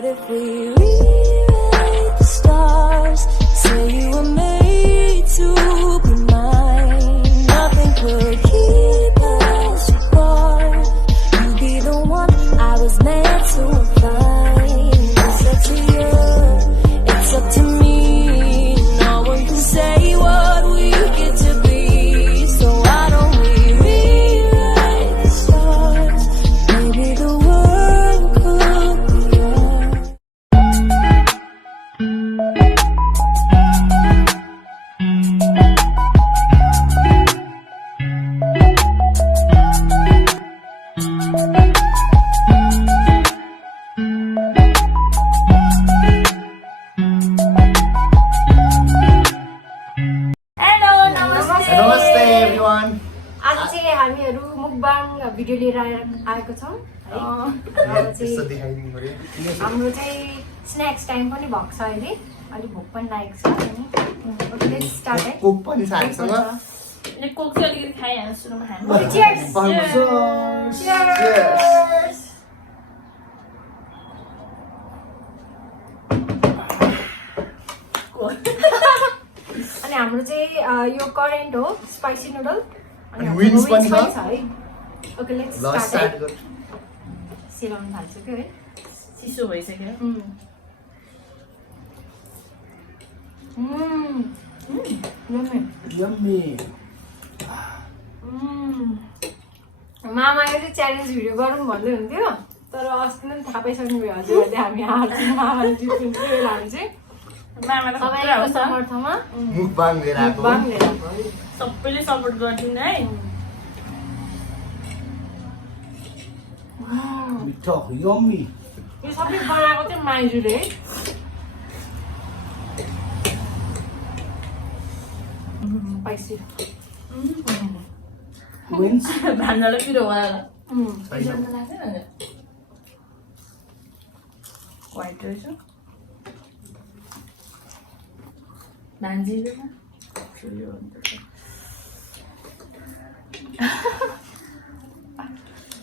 What if we rewrite the stars? Say you were made to be mine. Nothing could keep us apart. You'd be the one I was meant to find. It's up to you, it's up to me. No one can say what we get to be. So why don't we rewrite the stars? Maybe the world could be ours. नमस्ते everyone. आज चाहिँ हामीहरू मुकबाङ video लिएर आएको छौँ है। त्यस्तो देखाइदिनु पर्यो। हाम्रो चाहिँ स्न्याक्स टाइम पनि भएको छ अहिले, अलिक भोक पनि लागेको छ अनि लेट्स स्टार्ट है। कोक पनि साथसँग। अनि कोक चाहिँ अलिकति खाइहाल्नु सुरुमा खानु। Cheers cheers. अनि हाम्रो चाहिँ यो करेन्ट हो स्पाइसी नुडल अनि विङ्स पनि छ है। ओके लेट्स स्टार्ट है। सेलाउन थाल्छु है, चिसो भइसक्यो। यम्मी। मामाले चाहिँ च्यालेन्ज भिडियो गरौँ भन्दै हुन्थ्यो, तर अस्ति नै थाहा पाइसक्नु भयो हजुरहरूले हामी हार्छौँ। मामाले जित्नु चाहिँ हामी चाहिँ मामालाई सबैको समर्थनमा मुकबाङ लिएर आएको। मुकबाङ लिएर आएको। सबैले सपोर्ट गरिदिनु है। मिठो यम्मी। यो सबै बनाएको चाहिँ माइजूले है। स्पाइसी विङ्स भान्जालाई पिरो भएर व्हाइट रहेछ भान्जीले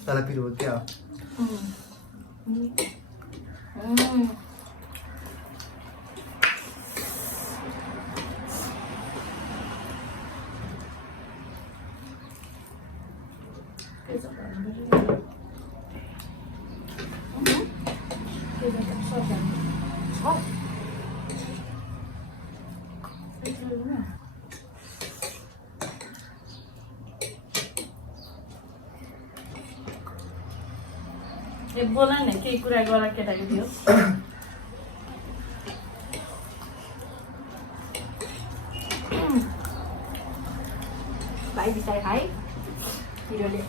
तल पिरो क्या हो? बोला नि केही कुरा गर केटाकेटी हो। भाइ बिताइ खाइ पिरोले।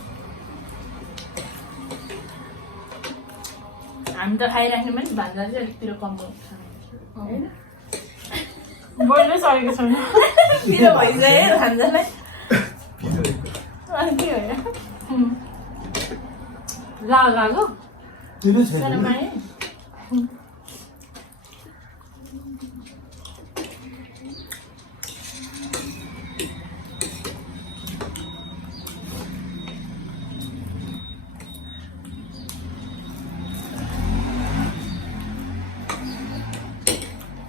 हामी त खाइराख्ने पनि भान्जा चाहिँ अलिक पिरो कम गर्छ होइन। बोल्नै सकेको छैन। पिरो भइसक्यो भान्जालाई। अनि के होइन लाग्यो पिरो छैन। माए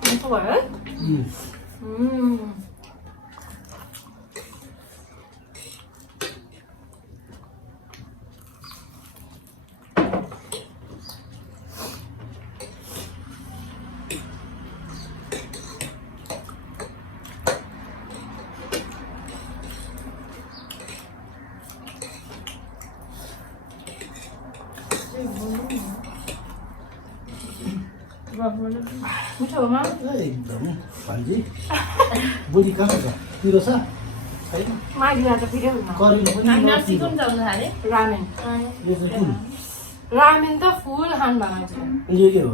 मिठो भयो है। मिठो हो एकदम भान्जी। बुढी कहाँ छ? पिरो छ? छैन। मागिला त पिरो हुन। करेन्ट पनि हामी अस्ति कुन चल्नु थाल्यो रामेन। यो चाहिँ कुन? रामेन त फुल खानु भएको छ। यो के हो?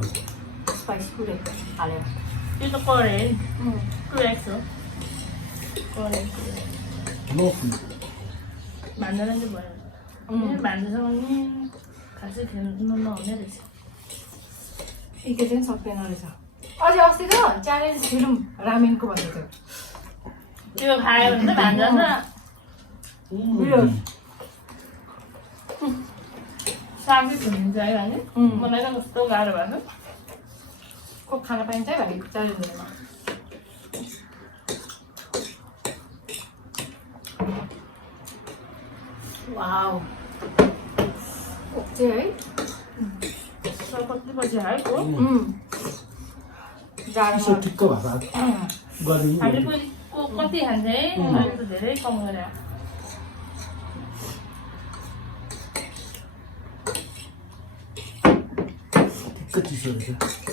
स्पाइस पुरै हालेर। त्यो त करेन्ट टुएक्स हो। करेन्ट नो फुल। भान्जालाई चाहिँ भयो। भान्जासँग नि खासै खेल्नु नहुने रहेछ। एकै चाहिँ सक्दैन रहेछ। अझै अस्ति त च्यालेन्ज फिल्म रामेनको भन्दै थियो। त्यो खायो भने त भान्जा सागै भुलिन्छ है भने मलाई त कस्तो गाह्रो भएको 꼭 खाना पाइन्छ है भाइ चालिसमा वाउ ओके है कति बजी आएको यसो ठिक्क भएर गरिदिनु हामीले कति खान्छ है अहिले त धेरै कम गरे ठिक्क चिसो रहेछ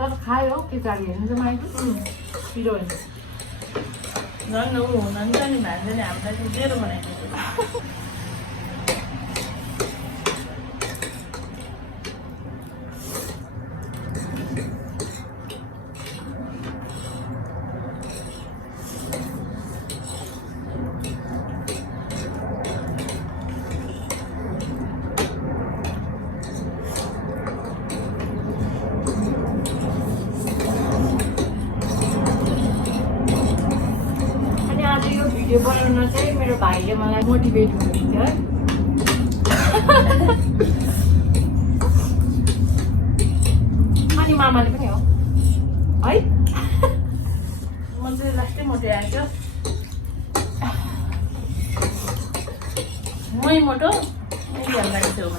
तर खायो के चाली हेर्नु चाहिँ माइक पिरो होइन झन् ऊ हुनुहुन्छ नि भान्जाले हामीलाई चाहिँ जेरो बनाइदिएको भिडियो बनाउन चाहिँ मेरो भाइले मलाई मोटिभेट हुनुहुन्थ्यो है अनि मामाले पनि हो है म चाहिँ लास्टै मोटो आएको मै मोटो मै झ्याउलाई छेउमा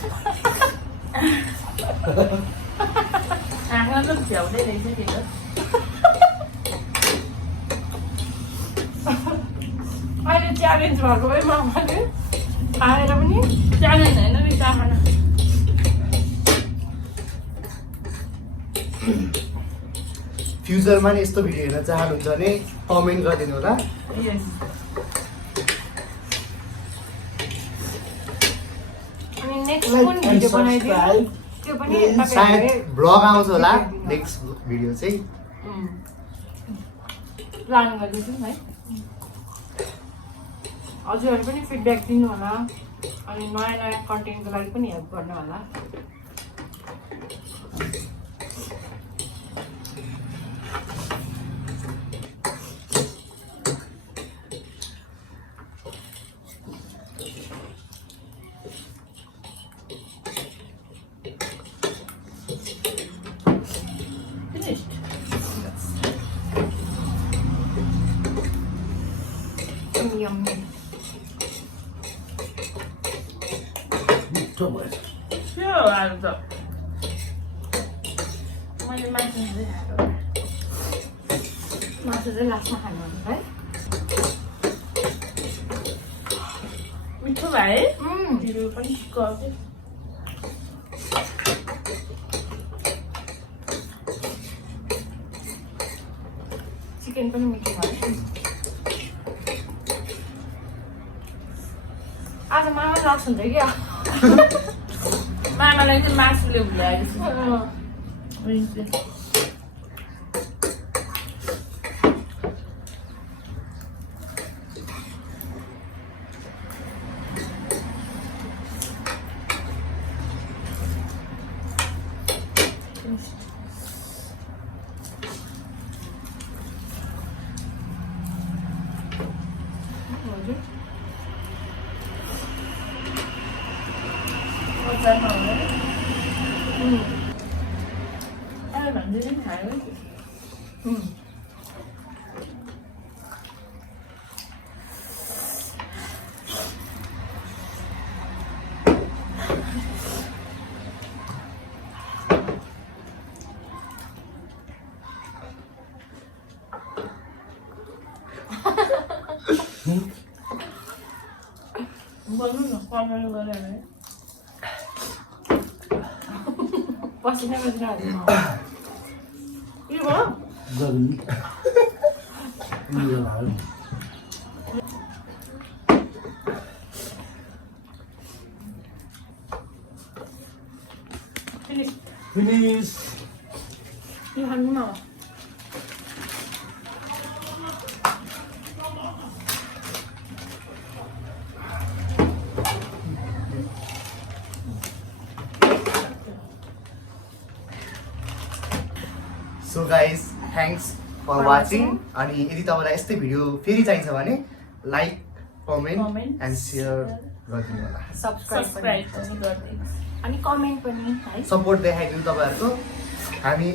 आँखा त झ्याउँदै रहेछ त्यो त अहिले च्यालेन्ज भएको है मामाले खाएर पनि च्यालेन्ज होइन नि चाहना फ्युचरमा नि यस्तो भिडियो हेर्न चाहनुहुन्छ भने कमेन्ट गरिदिनु होला यस अनि नेक्स्ट कुन भिडियो बनाइदियो त्यो पनि सायद भ्लग आउँछ होला नेक्स्ट भिडियो चाहिँ प्लान गर्दैछौँ है हजुरहरू पनि फिडब्याक दिनु होला अनि नयाँ नयाँ कन्टेन्टको लागि पनि हेल्प गर्नु होला Yummy. मिठो भएछ त्यो आलु त मैले मासु खाएको मासु चाहिँ लास्टमा खानु हुन्छ है मिठो भयो है ढिलो पनि ठिक्क आउँछ चिकन पनि मिठो भयो आज मामा लास हुन्छ क्या मामालाई चाहिँ मासुले भुल्याएको भन्दै खायो भन्नु न कमेन्ट गरेर पसिना बसिरहेको के भयो फिनिस यो खानुमा हो So guys, thanks for watching अनि यदि तपाईँलाई यस्तै भिडियो फेरि चाहिन्छ भने like comment Comment, and share गरिदिनु होला सब्सक्राइब सब्सक्राइब पनि गरिदिनुहोस् अनि कमेन्ट पनि है सपोर्ट देखाइदिनु तपाईँहरूको हामी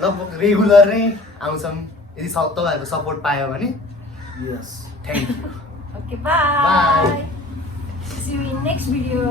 लगभग रेगुलर नै आउँछौँ यदि तपाईँहरूको सपोर्ट पायो भने yes thank you okay bye Bye. See you in next video.